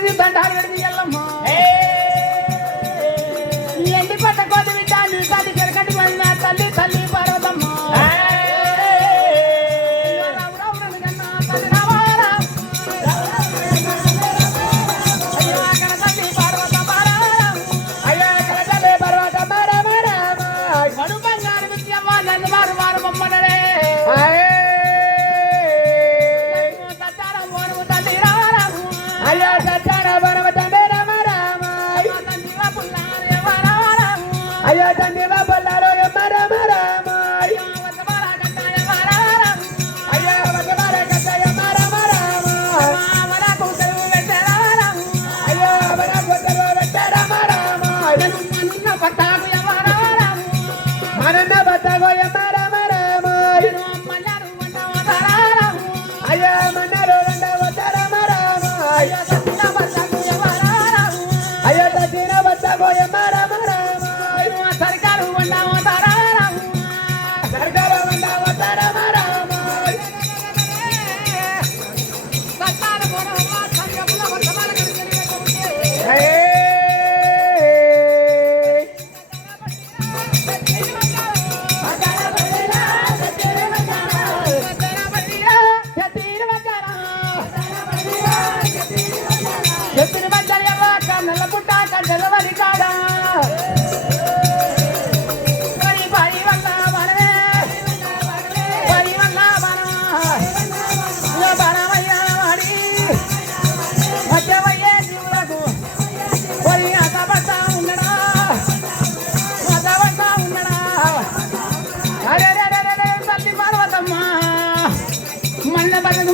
ఇది దండాలు పెడితే ఎల్లమ్మ ఎండి పట్ట కోతి బిడ్డ నీ కాటి కెరకటి వదిన తల్లి తల్లి పార్వతమ్మ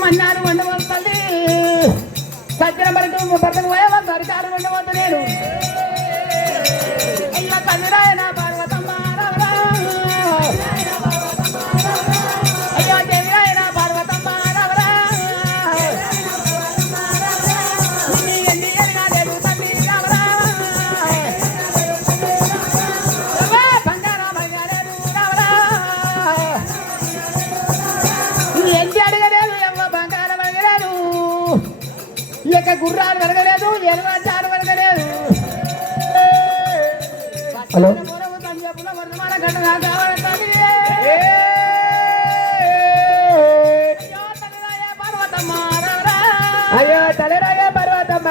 మన్నారు వండవద్దు సజ్జన బరకు భర్తకు పోయేవా సరికారు వండవద్దు నేను ఇలా కవిరాయన పార్వతమ్మ అయ్యో దేవిరాయన పార్వతమ్మ ఎన్ని లేదు తల్లి బంగారా బంగారేరు ఎన్ని అడగలేదు బంగారం అడగలేదు ఇక గుర్రాలు వెరగలేదు ఎర్రచారు వెరగలేదు హలో అయ్యో తలరాయ పర్వతమ్మ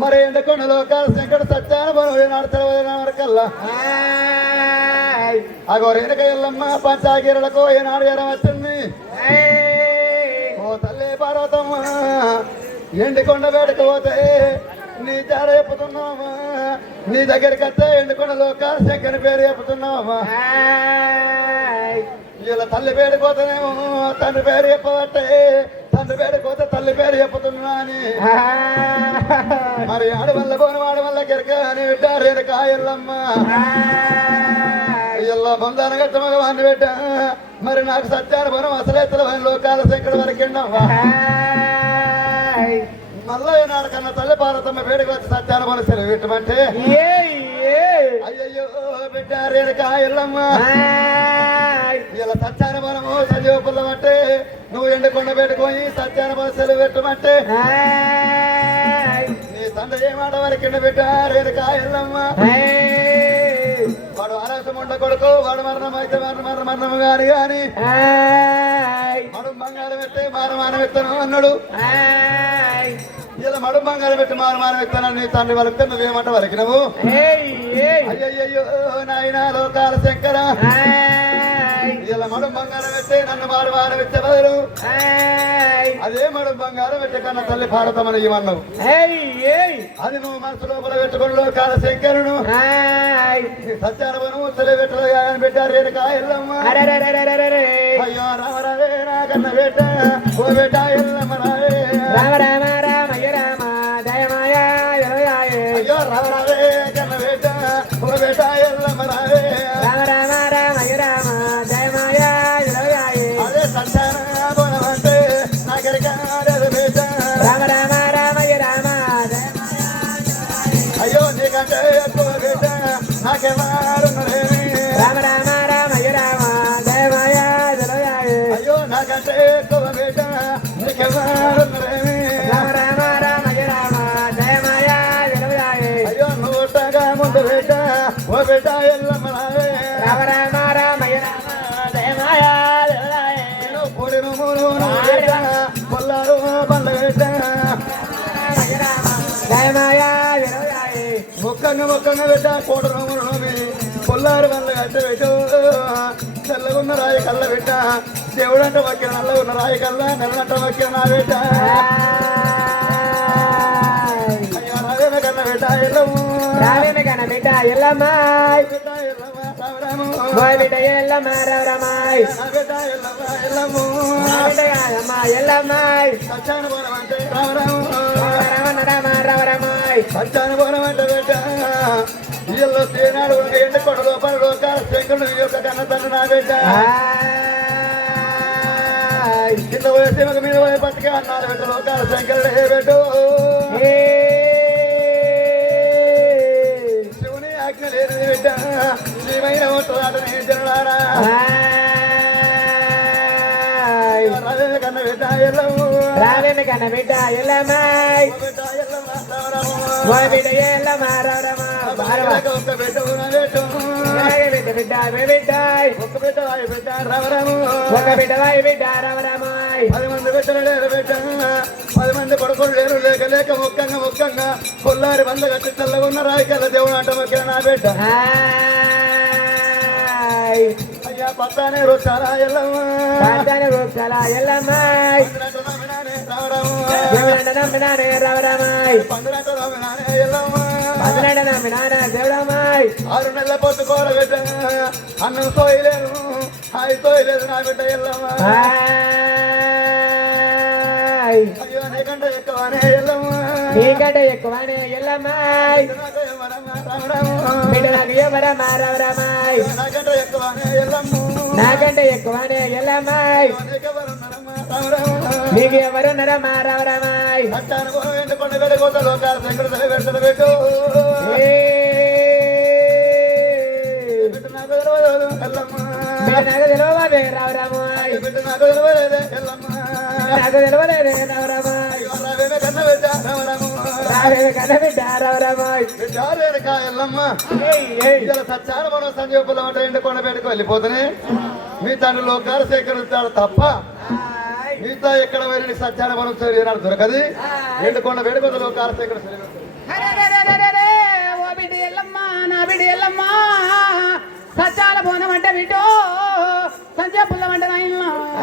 మరి ఎండకొండలో శంకర సత్యాన నడతలకల్లా అగో రేణుక ఎల్లమ్మ పంచాగిరలకు ఏనాడు ఎర వచ్చింది ఓ తల్లి పార్వతమ్మ ఎండికొండ వేడుకపోతే నీ జాడ చెప్పుతున్నావా నీ దగ్గరికి వస్తే ఎండుకొండలో శంకరి పేరు చెప్పుతున్నావా ఇలా తల్లి వేడుకోతేనేమో తండ్రి పేరు చెప్పబట్టే తండ్రి పేరుకోతే తల్లి పేరు చెప్పుతున్నా అని మరి ఆడవల్ల పోని వాడవల్ల కెరక అని పెట్టారు రేణుక ఎల్లమ్మ ఇలా బంధాన గట్ట మగవాన్ని పెట్టా మరి నాకు సత్యానుభవం అసలేతల లోకాల శంకర వరకెండవ్వా మళ్ళా ఈనాడు కన్నా తల్లి పార్వతమ్మ వేడికి వచ్చి సత్యానుభవం సెలవు పెట్టమంటే అయ్యయ్యో బిడ్డ రేణుక ఎల్లమ్మ ఇలా సత్యానుభవము సజీవ పుల్లమంటే నువ్వు ఎండుకొండ పెట్టుకొని సత్యానుభవం సెలవు పెట్టమంటే నీ తండ్రి ఏమాట వరకిండ బిడ్డ రేణుక ఎల్లమ్మ వాడు ఆరాసం ఉండ కొడుకు వాడు మరణం అయితే మరణము గాని మడు బంగారం పెట్టి మారమానం ఎత్తను అన్నాడు ఇలా మడు బంగారం పెట్టి మారమానం ఎత్తాను నీ తండ్రి వరకు నువ్వేమంట వరకినవు అయ్యయ్యో నాయన లోకాల శంకర ఇలా మడు బంగారం పెట్టి నన్ను మారమానం ఎత్తే బదులు అదే మడు బంగారం పెట్టి కన్నా తల్లి భారతమని ఇవన్నావు అది నువ్వు మనసు లోపల పెట్టుకుని లోకాల శంకరును సత్యానుభవం సెలవు పెట్టారు రేణుక ఎల్లమ్మ అయ్యో రామరావే నా కన్న బేట ఓ బేట ఎల్లమ్మ రావే రామ రామ రామయ్య రామ దయమాయ అయ్యో రామరావే కన్న బేట ఎల్లమ్మ రావే రామ రామ రామయ్య రామ జయమాయ జలయాయే అదే సంతాన బోనమంటే నాగరికాడదు బేట రామ రామ రామయ్య రామ అయ్యో నీకంటే ఎక్కువ బేట నాకెవరున్నారేమి రామ రామ రామయ్య రామ జయమాయ జలయాయే అయ్యో నాకంటే ఎక్కువ బేట నీకెవరున్నారేమి రామ రామ రామయ్య రామ జయమాయ జలయాయే అయ్యో నువ్వుగా ముందు బేట ఓ బేట ఎల్లమ్మ రావే రామ రామ రామయ్య రామ జయమాయ జలయాయే నేను పొడిను మూడు బేట పొల్లారు బండ్ల బేట రామయ్య రామ జయమాయ జలయాయే మొక్కంగా పెట్ట కోటను మూడు పొల్లారు బండ్ల గట్ట పెట్టు తెల్లగున్న రాయి కళ్ళ పెట్ట దేవుడంట వక్కిన నల్లగున్న రాయి కళ్ళ నెల్లంట వక్కిన నా పెట్ట అయ్యో రావేమ కన్న పెట్ట ఎల్లమ్మ రావేమి కన బిడ్డ ఎల్లమ్మాయ్ పెట్ట ఎల్లమ్మ రామరాము ఓయ్ బిడ్డ ఎల్లమ్మ రామరామాయ్ నా పెట్ట ఎల్లమ్మ ఎల్లమ్మ బిడ్డ అమ్మ ఎల్లమ్మాయ్ సత్యాన పోనమంటే రామరాము రామ రామ రామరామాయ్ సత్యాన పోనమంటే పెట్ట ఇల్లు శ్రీనాడు ఎండ కొడలో పడలో శంకరుడు యొక్క కన్న తండ్రి నా పెట్ట కింద పోయి మీద పోయి బతిక అన్నారు పెట్ట లోకాల శంకరుడు పెట్టు శివుని ఆజ్ఞ లేదు బిడ్డ శ్రీమైన ఓట్లాడని జనులారా రవే కన్న బిడ్డ ఎల్లమ్మ రావేమి కన బిడ్డ ఎల్లమ్మాయ్ బిడ్డ ఎల్లమ్మ రామరాము ఓయ్ బిడ్డ ఎల్లమ్మ రామరామ ఒక్క బిడ్డ ఉన్న పెట్టు బిడ్డ బిడ్డ బిడ్డాయ్ ఒక్క బిడ్డ వాయి బిడ్డ రామరాము ఒక బిడ్డ వాయి బిడ్డ రామరామాయ్ 10 మంది బిడ్డలు లేరు బిడ్డ 10 మంది కొడుకులు లేరు లేక లేక ముక్కంగా కొల్లారి బంద కట్టి తెల్లగా ఉన్న రాయికల్ల దేవుడు అంట మొక్కిన నా బిడ్డ అయ్యా పత్తానే రొచ్చారా ఎల్లమ్మ ఎల్లమ్మాయ్ రామరాము నమ్మినానే రామరామాయ్ పందిరంట రామనానే ఎల్లమ్మ నమ్మినానే దేవుడమ్మాయ్ 6 నెలల పొత్తు కోర బిడ్డ అన్నం తోయలేను హాయి తోయలేదు నా బిడ్డ ఎల్లమ్మ అయ్యో నీకంటే ఎక్కువనే ఎల్లమ్మ నీకంటే ఎక్కువనే ఎల్లమ్మాయ్ రామరాము బిడ్డ నాకు ఎవరమ్మా రామరామాయ్ నాకంటే ఎక్కువనే ఎల్లమ్మ నాకంటే ఎక్కువనే ఎల్లమ్మాయ్ నీకెవరున్నారమ్మా రామరాము నీకు ఎవరున్నారమ్మా రామరామాయ్ అట్టాను పోయింది కొండ గడి కోత లోకాల శంకరుడు పెడతాడు పెట్టు బిడ్డ నాకు తెలియదు ఎల్లమ్మ బిడ్డ నాకు తెలియదే రామరామాయ్ బిడ్డ నాకు తెలియలేదే ఎల్లమ్మ నాకు తెలియలేదే రామరామాయ్ రావేమే కన్న బిడ్డ రామరాము రావే కన్న బిడ్డ రామరామాయ్ బిడ్డ రేణుక ఎల్లమ్మ ఇలా సత్యాన మనం సంజీవపులం అంటే ఎండు కొండ బయటకు వెళ్ళిపోతేనే మీ తండ్రి లోకాలు సేకరిస్తాడు తప్ప మిగతా ఎక్కడ వెళ్ళి సత్యాన మనం చేయడానికి దొరకది ఎండుకొండ వేడుకొండ లోకాలు సేకరిస్తాడు ఓ బిడ్డ ఎల్లమ్మ నా బిడ్డ ఎల్లమ్మ సత్యాల బోనం అంటే బిడ్డో సంజయ్ పుల్లం అంటే నాయన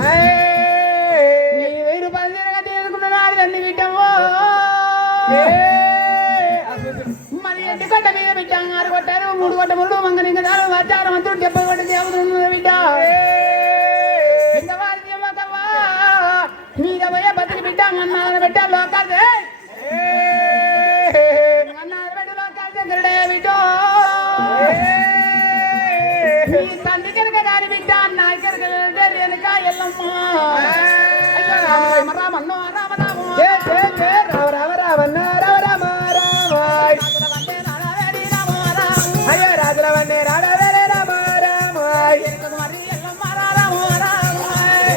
1000 రూపాయలు తీసుకుంటున్నాడు తండ్రి బిడ్డవో మరి ఎందుకంటే మీద బిడ్డ 6 కొట్టారు 3 కొట్ట 3 మంగని ఇంకా వచ్చారు మంత్రుడు 70 కొట్ట దేవుడు బిడ్డ మీద పోయే బతికి బిడ్డ అన్నారు బిడ్డ లోకాలు అన్నారు బిడ్డ లోకాలు దగ్గర బిడ్డ తండ్రి కనుక దాని బిడ్డ అన్న కనుక వెనుక ఎల్లమ్మ రామ రామన్నో రామ రామ రామ రామన్న రామ రామ రామాయ్ అయ్యో రాజుల వన్నే రాడవేరే రామ రామాయ్ మరి ఎల్లమ్మ రామ రామాయ్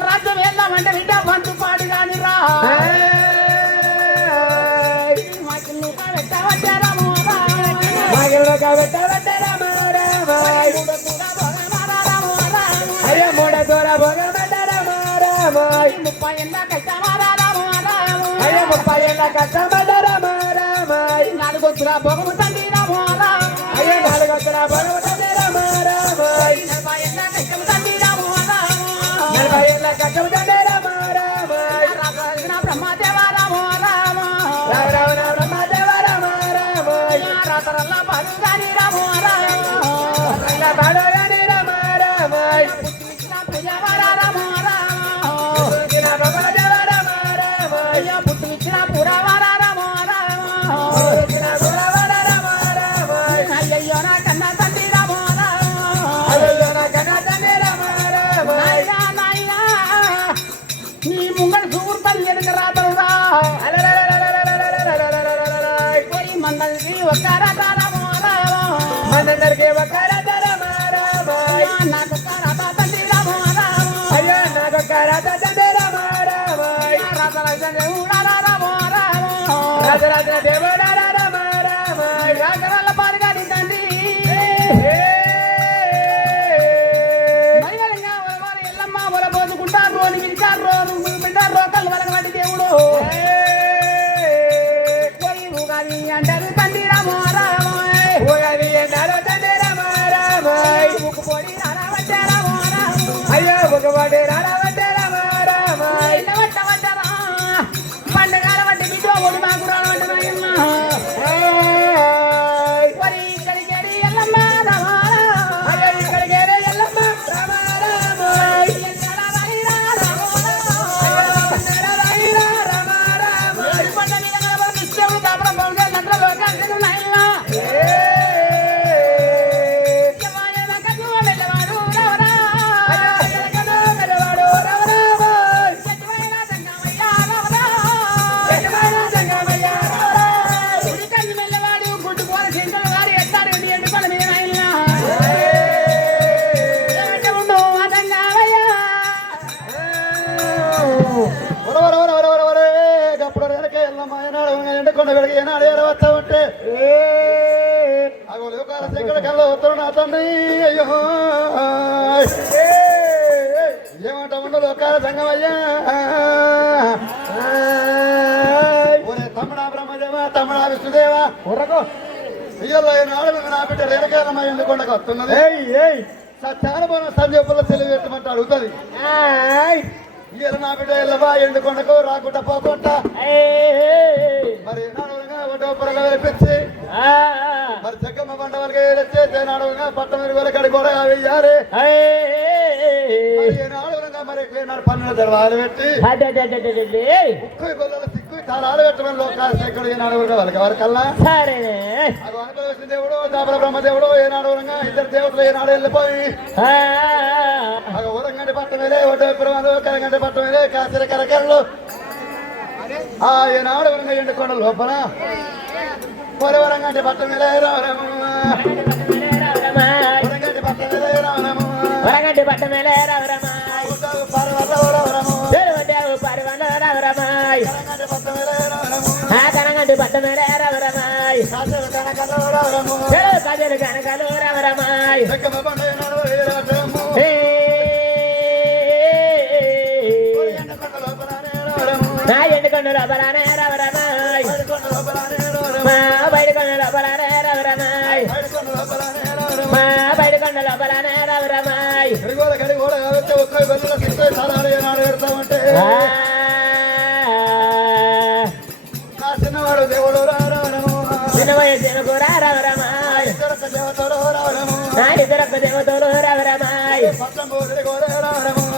రాజు వెళ్దామంటే బిడ్డ అయ్యో మూడ దూర ముప్పై ఎండ అయ్యో 30 ఏళ్ళ కష్టపడ్డారామారామాయ్ 4 వచ్చురా భోగము తండ్రి రామారామాయ్ అయ్యో 4 వచ్చురా భోగము తండ్రి రామారామాయ్ 40 ఏళ్ళ కష్టము తండ్రి రామారామాయ్ 40 ఏళ్ళ కష్టము తండ్రి రామారామాయ్ రామరావణ బ్రహ్మదేవ రామారామాయ్ రావణ బ్రహ్మదేవ రామారామాయ్ రాతరల్ల పాడుగాని రామారామాయ్ రాతరల్ల పాడుగాని రామారామాయ్ పుట్టిన పూజవర రామారామాయ్ పుట్టిన భగవదేవ రామారామాయ్ పుట్టిన పురవర రామారామాయ్ పుట్టిన పురవర రామారామాయ్ అయ్యయ్యో నా కన్న తండ్రి రామారామాయ్ అయ్యయ్యో నా కన్న తండ్రి రామారామాయ్ నాయనా నీ ముంగడ సూర్ పల్లెడు రాతరురా పోయి మందరికి ఒక్కర రామారామాయ్ మందరికి ఒక్కర రామారామాయ్ నాకు కరత తండ్రి రామారామాయ్ అయ్యో నాకు కరత తండ్రి రామారామాయ్ రాజరాజ దేవుడా రామారామాయ్ రాజరాజ దేవుడా రామారామాయ్ రాజరాల పారుగాని తండ్రి మైగరంగా ఒలవారి ఎల్లమ్మ ఒలబోసుకుంటారు రోని వింటారు రోను వింటారు రోకలు వలగబడి దేవుడు పోయి ఉగాది అంటారు తండ్రి రామారామాయ్ ఉగాది అంటారు తండ్రి రామారామాయ్ ముక్కుపోడి రావట్టే రామారామాయ్ అయ్యో ముక్కుపోడి రావట్టే రామారామాయ్ పండగాల వంటి బిడ్డ ఒడి మాకు రావంటి మరి ఇక్కడికి ఎల్లమ్మ రామారామాయ్ అయ్యో ఇక్కడికి ఎల్లమ్మ రామారామాయ్ రామారామాయ్ పండ మీద నిశ్చయం దాపడం బాగుంది నంద్ర లోకానికి నాయనా ఎండకొండ వెలిగి ఏనాడు ఏడవస్తా ఉంటే అగో లోకాల శంకర కళ్ళ ఉత్తరం నా తండ్రి అయ్యో ఏమంటా ఉండు లోకాల సంగమయ్యా ఒరే తమ్ముడా బ్రహ్మదేవా తమ్ముడా విష్ణుదేవా ఉర్రకు అయ్యో నాడు నా బిడ్డ రేణకాలమ్మ ఎండకొండకు వస్తున్నది సత్యానుభవం సంజీపుల తెలివి పెట్టమంటే అడుగుతుంది ఇయ్యాల నా బిడ్డ ఎల్లవా ఎండుకొండకు రాకుండా పోకుండా మరి నాడుగా ఒడ్డపురగా వెలిపించి మరి జగ్గమ్మ పంట వరకు వచ్చే నాడుగా పట్టం వరకు కడి కూడా వెయ్యాలి నాడుగా మరి నాడు 12 దర్వాలు పెట్టి ఉక్కు గొల్లల సిక్కు తాళాలు పెట్టమని లోకాల శేఖరుడు ఏనాడు వాళ్ళకి వరకల్లా అనుభవించిన దేవుడు దాపల బ్రహ్మదేవుడు ఏనాడు ఇద్దరు దేవతలు ఏనాడు వెళ్ళిపోయి ఊరంగంటి పట్టం వేలే ఒడ్డపురం కరగంటి పట్టం వేలే కాసిర కరకళ్ళు ఆ ఏనాడు ఎండుకొండ లోపల పొరవరంగంటి పట్టం వేలే రావరము వరంగంటి పట్టం వేలే రావరము వరంగంటి పట్టం వేలే రావరము పర్వరమాయ్ కనగంటి పట్టం వేలే రావరమాయ్ కాజలు కనకలు రావరమాయ్ నా ఎండుకొండ లోపలనే రవరమాయ్ మా బయటకొండ లోపలనే రవరమాయ్ మా బయటకొండ లోపలనే రవరమాయ్ చిన్నవాడు దేవుడు చిన్నవయ దేవుడు రవరమాయ్ నా ఇద్దరొక్క దేవతలు రవరమాయ్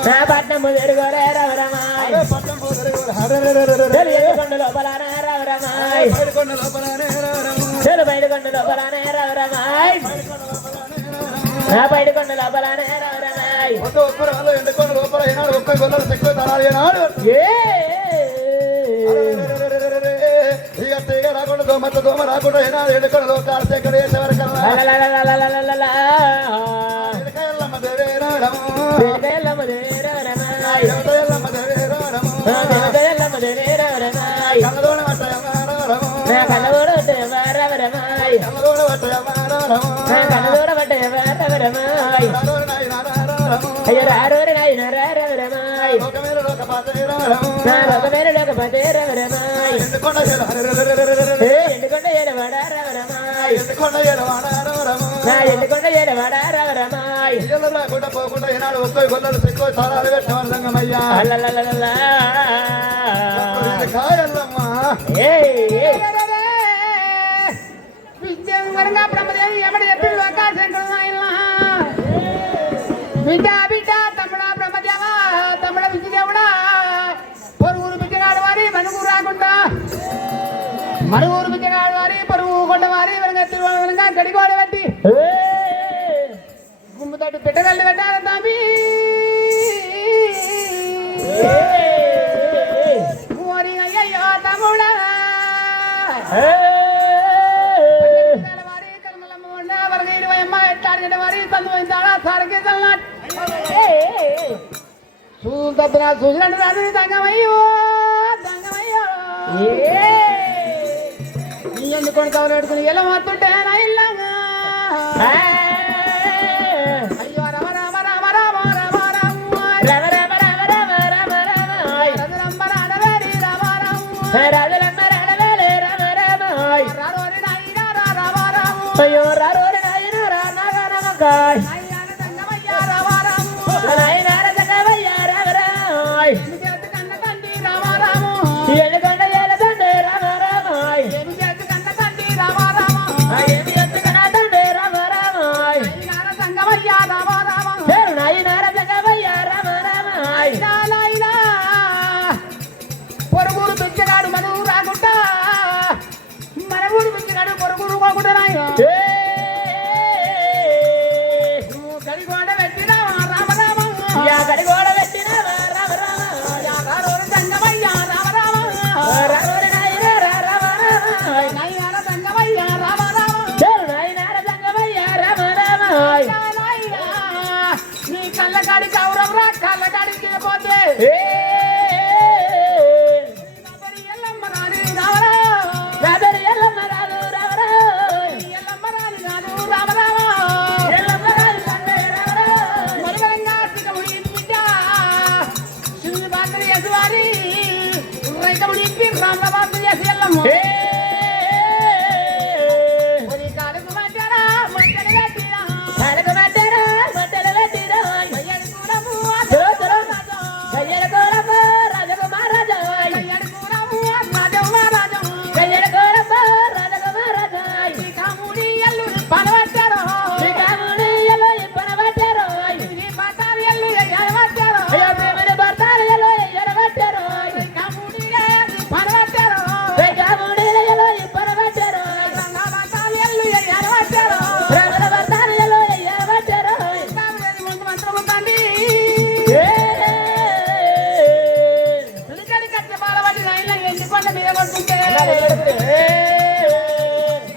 నా పట్నం తిరుగోరే రవరమాయ్ కొండ లోపలనే రవరమాయ్ బయటకొండ లోపలనే రవరమాయ్ నా బయటకొండ లోపలనే రవరమాయ్ ఎండుకొండ లోపల ఏనాడు ఒక్క గొల్లలు చెక్కు తరాలు ఏనాడు రాకుండా దోమ రాకుండా ఏనాడు ఎండుకొండ లోకాల శేఖరు వేసేవరకల్లా దేవేరాడము అయ్యో రారోరి నాయన రారవరమాయ్ ఎండుకొండ ఏడవాడారవరమాయ్ ఎండుకొండ ఏడవాడారవరమాయ్ పోకుండా ఈనాడు ఒక్క గొల్లలు ఎక్కువ తాళాలు పెట్టారు సంగమయ్యా కాయల్లమ్మా విద్యంగా బ్రహ్మదేవి ఎవడు చెప్పిండు ఆకాశంకరుడు ఆయన బిడ్డ బిడ్డ తమ్ముడా బ్రహ్మదేవ తమ్ముడ విద్యదేవుడా పొరుగురు బిడ్డగాడు వారి మనుగు రాకుండా మరుగురు బిడ్డగాడు వారి పొరుగు కొండ వారి వెనక గడిగోడ పెట్టి గుమ్ముతోటి పెట్టగల్లి పెట్టాలి తామి ఓరి అయ్యయ్యో తమ్ముడా చూసినట్టు రాదు దంగమయ్యో దంగమయ్యో నీ ఎందుకొని కవలు పెట్టుకుని ఎలా మాత్తుంటే నా ఇల్లాగా అయ్యో రమ రామ రామ రామ రామ రామ రమ రామ రామ రామ రామ రామ రమ రాడవేరి రామ రామ రాజరమ్మ రాడవేలి రామ రామ రారోరి నాయన రామ రామ అయ్యో రారోరి నాయన రా నాగ నమకాయ్ పొరుగురు పిచ్చగాడు మనవు రాకుండా మనవుడు పిచ్చగాడు పొరుగురు పోకుండా నాయన గడిగోడ పెట్టినా రామ రామ గడిగోడ పెట్టినా రామ రామ సంగమయ్య రామ రామ నాయన రామ నాయన సంగమయ్య రామ రామ నాయన సంగమయ్య రామ రామ నీ కళ్ళకాడి కౌరవరా కళ్ళకాడికి పోతే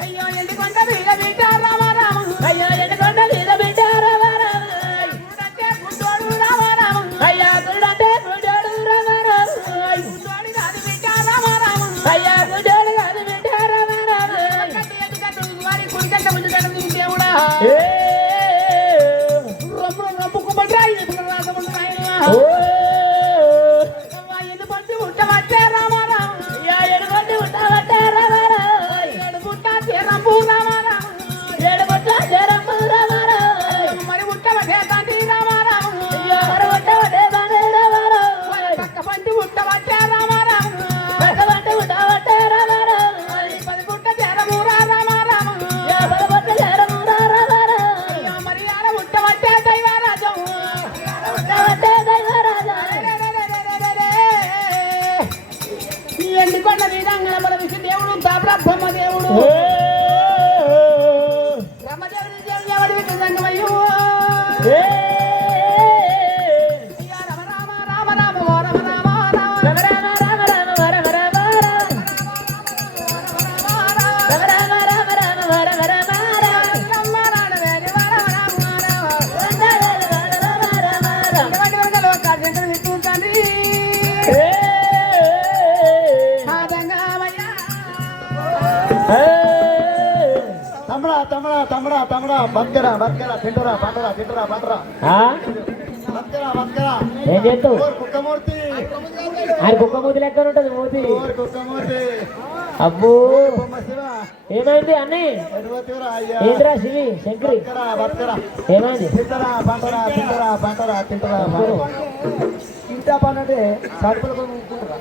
అయ్యో ఎండికొండ మీద బిడ్డ రామ రామ అయ్యో ఎండికొండ మీద బిడ్డ రామ రామ గుడ్డంటే గుడ్డోడు రామ రామ అయ్యా గుడ్డంటే గుడ్డోడు రామ రామ గుడ్డోడు కాదు బిడ్డ రామ రామ అయ్యా గుడ్డోడు కాదు బిడ్డ రామ రామ వారి కుడికంట ముందు కడుగు దేవుడా రొమ్ము రొమ్ముకు బట్టి రాజముందు ఆయన ఎందుకు వచ్చి ఉట్టబట్టే రామ రామ మరి ఉట్టబట్టే తండ్రి రామ రామ పక్క పంచి ఉట్టబట్టే రామ రామ పది గుట్ట చేరమూరా రామ రామ మరి ఆడ ఉట్టబట్టే దైవరాజం బతకరా బతకరా తింటరా పంటరా తింటరా పంటరా ఆ? బతకరా బతకరా ఏం చేస్తావు కుక్కమూర్తి ఆయన కుక్క మూతి లెక్క ఉంటుంది మూతి కుక్కమూర్తి అబ్బో బొమ్మ శివ ఏమైంది అన్నీ ఎడవతిరా అయ్యా ఏంద్రా శివి శంకరి బతకరా బతకరా ఏమైంది తింటరా పంటరా తింటరా పంటరా తింటరా ఇంటా పనంటే కడుపులకు ఊపుకుంటారా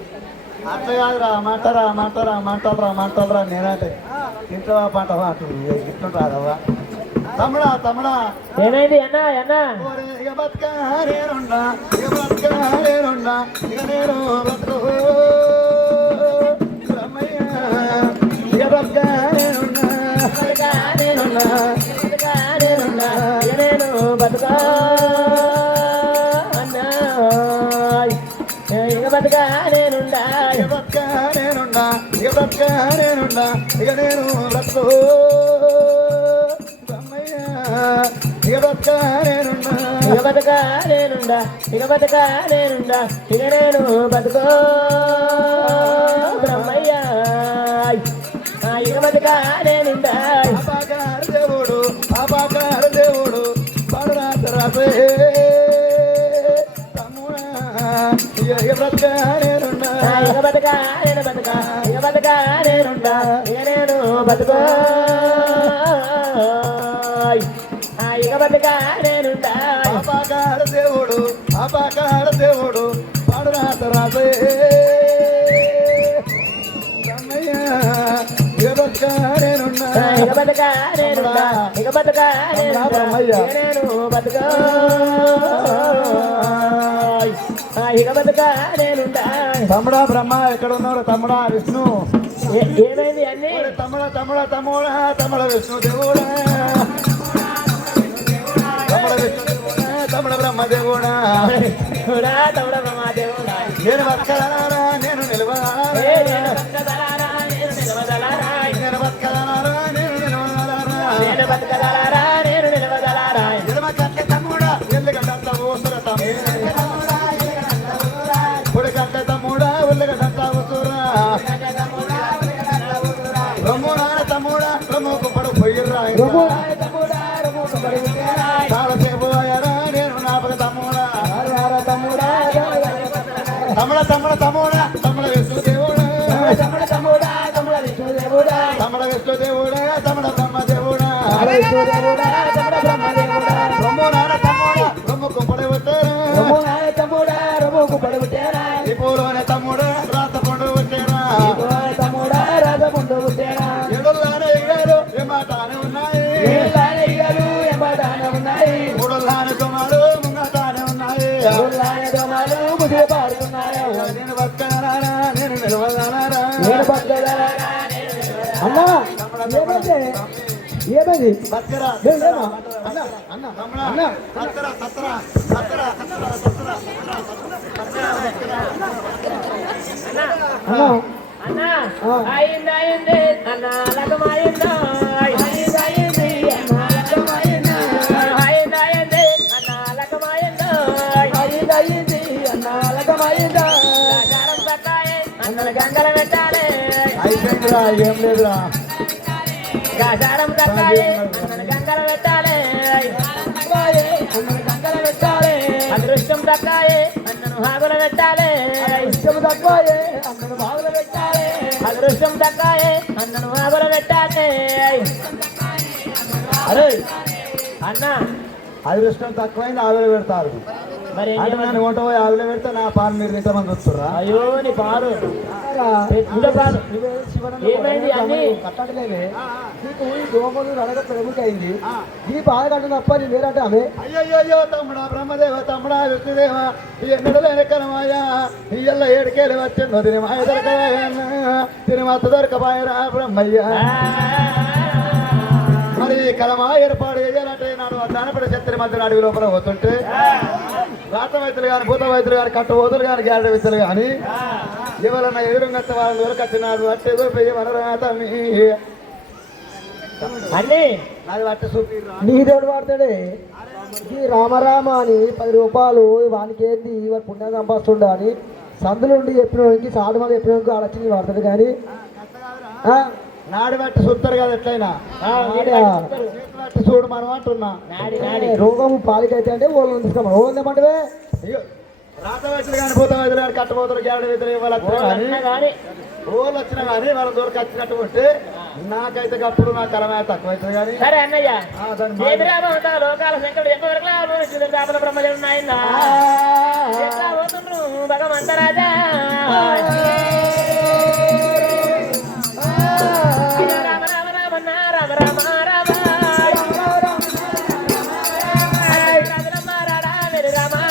అట్లా కాదురా మంటరా మంటరా మంటలరా మంటలరా నేనంటే తింటవా పంటవా అటు ఇట్లుంటారవ్వా తమ్ముడా తమ్ముడా ఏమైంది అన్న అన్న ఓరే ఇక బతుక నేనున్నా ఇక బతుక నేనున్నా ఇక నేను బతుకు రమయ్య ఇక బతుక నేనున్నా నేనున్నా నేనున్నా నేను బతుకా అన్నా ఇక బతుకా నేనుండా ఇక బతుక నేనున్నా ఇక బతుక నేనున్నా ఇక నేను బతుకు రమయ్య ఇక బతుక నేనున్నా ఇక బతుకా నేనుండా ఇక బతుకా నేనుండా ఇక నేను బతుకో బ్రహ్మయ్య ఇక బతుకా నేనుండా అపాకార దేవుడు పడరాత రాసే తమ్ముడా ఇక బతుక నేనున్నా ఇక బతుకా నేను బతుకా ఇక బతుకా నేనుండా ఇక నేను బతుకో ఇక బతుకా నేనుండా అపాకార దేవుడు పడరాత రాసే తమ్మయ్య ఇక బతుక నేనున్నా ఇక బతుకా నేనుండా ఇక బతుకా నేనుండా ఇక నేను బతుకో ఇక బతుకా నేనుండా తమ్ముడా బ్రహ్మ ఎక్కడ ఉన్నారు తమ్ముడా విష్ణు ఏమైంది అన్ని తమ్ముడా తమ్ముడా తమ్ముడా తమ్ముడ విష్ణు దేవుడా తమ్ముడ విష్ణు దేవుడా తమ్ముడ బ్రహ్మ దేవుడా దేవుడా తమ్ముడ బ్రహ్మదేవుడా నేను బతకలారా నేను నిలవలారా నేను బతకదలారా నేను నిలవదలారా నేను బతకలారా నేను నిలవలారా నేను బతకదలారా నేను నిలవదలారా ఎడమ కట్టె తమ్ముడా ఎల్లుగడ్డంత ఊసుర పొడి కట్టె తమ్ముడా ఉల్లిగడ్డంత ఊసురా రమ్మునాన తమ్ముడా రమ్ముకు పడు పొయ్యిర్రా చాలాసేపు అయ్యారా నేను నాపక తమ్ముడా తమ్ముడ తమ్ముడ తమ్ముడా తమ్ముడ విష్ణు దేవుడా తమ్ముడ విష్ణు దేవుడా తమ్ముడ బ్రహ్మ దేవుడా రమ్మునాన తమ్ముడా రమ్ముకు పడి వచ్చారా ఈ పూలోనే తమ్ముడా రాత పండు వచ్చారా ఎడుల్లానే ఇగారు ఏమాటానే ఉన్నాయి మూడుల్లానే తొమ్మాలు ముంగటానే ఉన్నాయి నేను బతకనారా నేను నిలవదానారా అన్నా ఏమైంది ఏమైంది బతకరా లేవా? అన్న అన్న తమ్ముడా అన్న సత్తరా సత్తరా సత్తరా సత్తరా సత్తరా అన్నా అన్నా అయింది అయింది అన్న లగమైందా అయింది అయింది అన్న లగమైందా అయింది అయింది అన్న లగమైందా అయింది అయింది అన్న లగమైందా గారం సక్కాయే అందర గంగల పెట్టాలి అయిపోయిందిరా ఏం లేదురా గాసారం సక్కాయే అందర గంగల పెట్టాలి అందర గంగల పెట్టాలి అదృష్టం దక్కాయే అన్నను హాగుల పెట్టాలి ఇష్టం దక్కాయే అన్నను బాగుల పెట్టాలి అదృష్టం దక్కాయే అన్నను హాగుల పెట్టాలి అరే అన్న అదృష్టం తక్కువైంది ఆవిడ పెడతారు మరి ఏం అంటే చేయమంటావు? నన్ను వంట పోయి ఆవిడ పెడితే నా పాలు మీరు తింటామని చూస్తురా అయ్యో నీ పాడు పెద్ద పాడు ఏమైంది అన్ని కట్టడలేవే నీకు ఈ దోమలు నడక ప్రముఖైంది ఈ బాధ కట్టిన తప్ప నీ వేరంటే ఆమె అయ్యయ్యో తమ్ముడా బ్రహ్మదేవ తమ్ముడా విష్ణుదేవ ఈ ఎన్నడలేని కనమాయా ఇయ్యల్ల ఏడుకేలు వచ్చిందో తిని మాయ దొరకబాయన్న తిని మత దొరకబాయరా బ్రహ్మయ్య మరి కలమా ఏర్పాటు చేయాలంటే నాడు దానపడి శక్తి మధ్య అడవి లోపల పోతుంటే రాత వైద్యులు కానీ భూత వైద్యులు కానీ కట్ట ఓదులు కానీ గ్యారెడ్ విద్యలు కానీ ఎవరన్నా ఎదురుంగత్త వాళ్ళు దొరకచ్చినాడు అట్టే దొరిపోయి వనరాత అన్ని నాది పట్ట చూపిరా నీ దేవుడు వాడతాడే ఈ రామరామ అని 10 రూపాయలు వానికి ఏంది వాడు పుణ్యం సంపాదిస్తుండ అని సందులుండి చెప్పినోడికి సాధుమని చెప్పినోడికి ఆలోచన వాడతాడు కానీ నాడి బట్టి చూస్తారు కదా ఎట్లయినా చేతి బట్టి చూడు మనం అంటున్నా రోగము పాలికైతే అంటే ఓళ్ళు తీసుకోమని ఓళ్ళు ఏమంటే అయ్యో రాత వచ్చిన కానీ పోతాం కానీ కట్టబోతారు గ్యాడ వాళ్ళు కానీ ఓళ్ళు వచ్చినా కానీ వాళ్ళ దూరకు వచ్చినట్టు ఉంటే నాకైతే అప్పుడు నా కలమే తక్కువ అవుతుంది కానీ సరే అన్నయ్య దాని చేతిరామంతా లోకాల శంకరుడు ఎక్కువ బ్రహ్మదేవుడు నాయన పోతుండ్రు భగవంత రాజా రామ రామ రామ రామ రామ రామ రామ రామ రామ